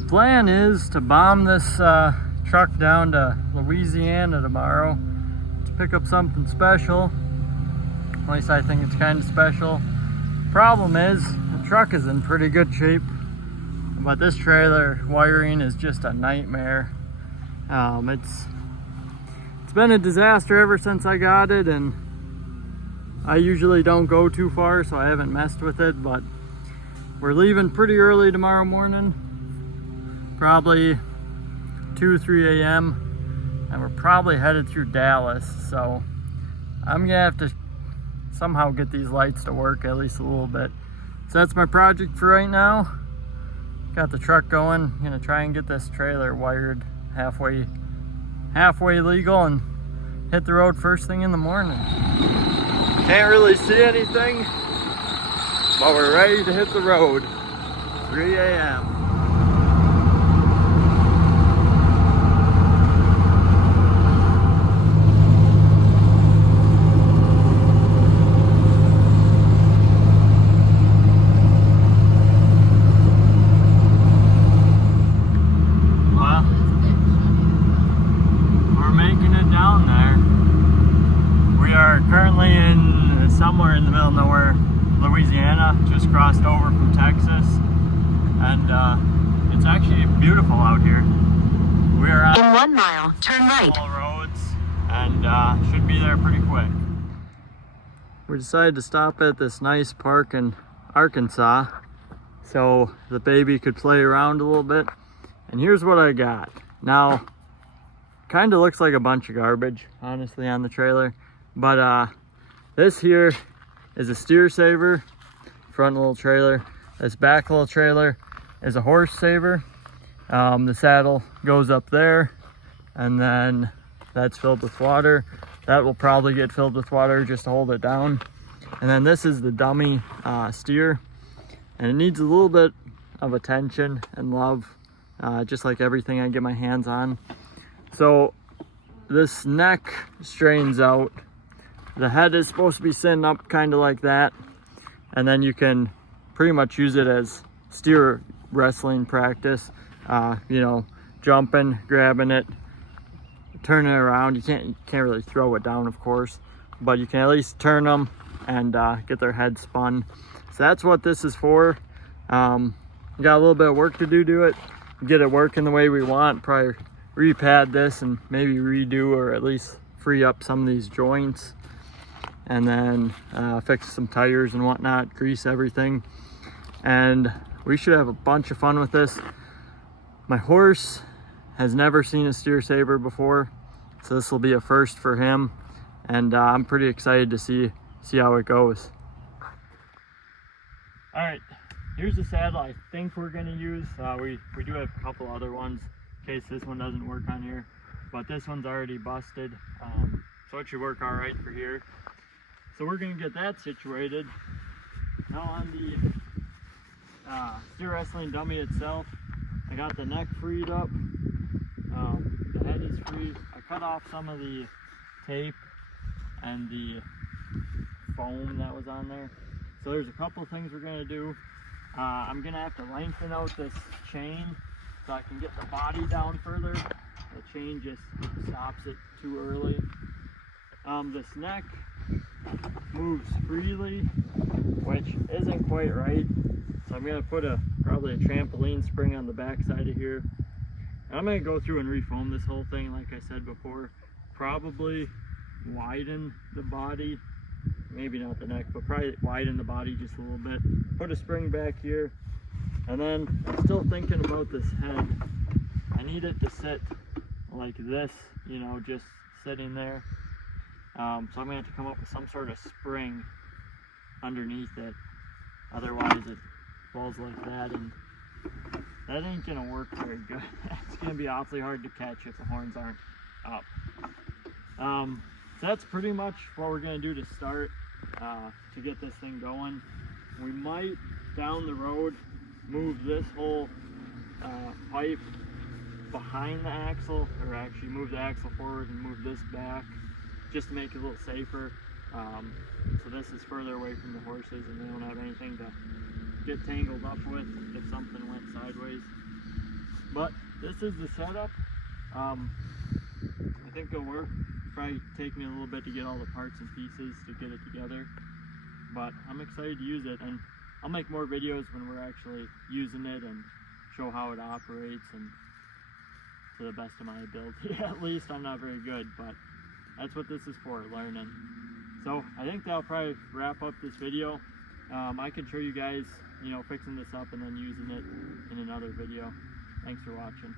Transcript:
The plan is to bomb this truck down to Louisiana tomorrow to pick up something special. At least I think it's kind of special. Problem is, the truck is in pretty good shape, but this trailer wiring is just a nightmare. It's been a disaster ever since I got it, and I usually don't go too far, so I haven't messed with it, but we're leaving pretty early tomorrow morning, probably 2-3 a.m. and we're probably headed through Dallas, so I'm gonna have to somehow get these lights to work at least a little bit. So that's my project for right now. Got the truck going. Gonna try and get this trailer wired halfway legal and hit the road first thing in the morning. Can't really see anything, but we're ready to hit the road. 3 a.m. Currently in somewhere in the middle of nowhere, Louisiana, just crossed over from Texas, and it's actually beautiful out here. We're on in 1 mile, turn right. All roads, and should be there pretty quick. We decided to stop at this nice park in Arkansas so the baby could play around a little bit. And here's what I got. Now, kind of looks like a bunch of garbage, honestly, on the trailer. But this here is a steer saver, front little trailer. This back little trailer is a horse saver. The saddle goes up there, and then that's filled with water. That will probably get filled with water just to hold it down. And then this is the dummy steer, and it needs a little bit of attention and love, just like everything I get my hands on. So this neck straightens out. The head is supposed to be sitting up kind of like that, and then you can pretty much use it as steer wrestling practice. You know, jumping, grabbing it, turning it around. You can't really throw it down, of course, but you can at least turn them and get their head spun. So that's what this is for. Got a little bit of work to do to it, get it working the way we want. Probably repad this and maybe redo, or at least free up some of these joints, and then fix some tires and whatnot, grease everything, and we should have a bunch of fun with this. My horse has never seen a steer saver before, so this will be a first for him, and I'm pretty excited to see how it goes. All right, here's the saddle I think we're gonna use. We do have a couple other ones in case this one doesn't work on here, but this one's already busted, so it should work all right for here. So we're gonna get that situated. Now on the steer wrestling dummy itself, I got the neck freed up, the head is free. I cut off some of the tape and the foam that was on there. So there's a couple things we're gonna do. I'm gonna have to lengthen out this chain so I can get the body down further. The chain just stops it too early. This neck moves freely, which isn't quite right, so I'm gonna put probably a trampoline spring on the back side of here. And I'm gonna go through and refoam this whole thing, like I said before. Probably widen the body, maybe not the neck, but probably widen the body just a little bit. Put a spring back here, and then I'm still thinking about this head. I need it to sit like this, you know, just sitting there. So I'm gonna have to come up with some sort of spring underneath it. Otherwise it falls like that, and that ain't gonna work very good. It's gonna be awfully hard to catch if the horns aren't up. So that's pretty much what we're gonna do to start, to get this thing going. We might, down the road, move this whole pipe behind the axle, or actually move the axle forward and move this back, just to make it a little safer. So this is further away from the horses, and they don't have anything to get tangled up with if something went sideways. But this is the setup. I think it'll work. Probably take me a little bit to get all the parts and pieces to get it together, but I'm excited to use it, and I'll make more videos when we're actually using it and show how it operates, and to the best of my ability. At least I'm not very good, but that's what this is for, learning. So I think that'll probably wrap up this video. I can show you guys, you know, fixing this up and then using it in another video. Thanks for watching.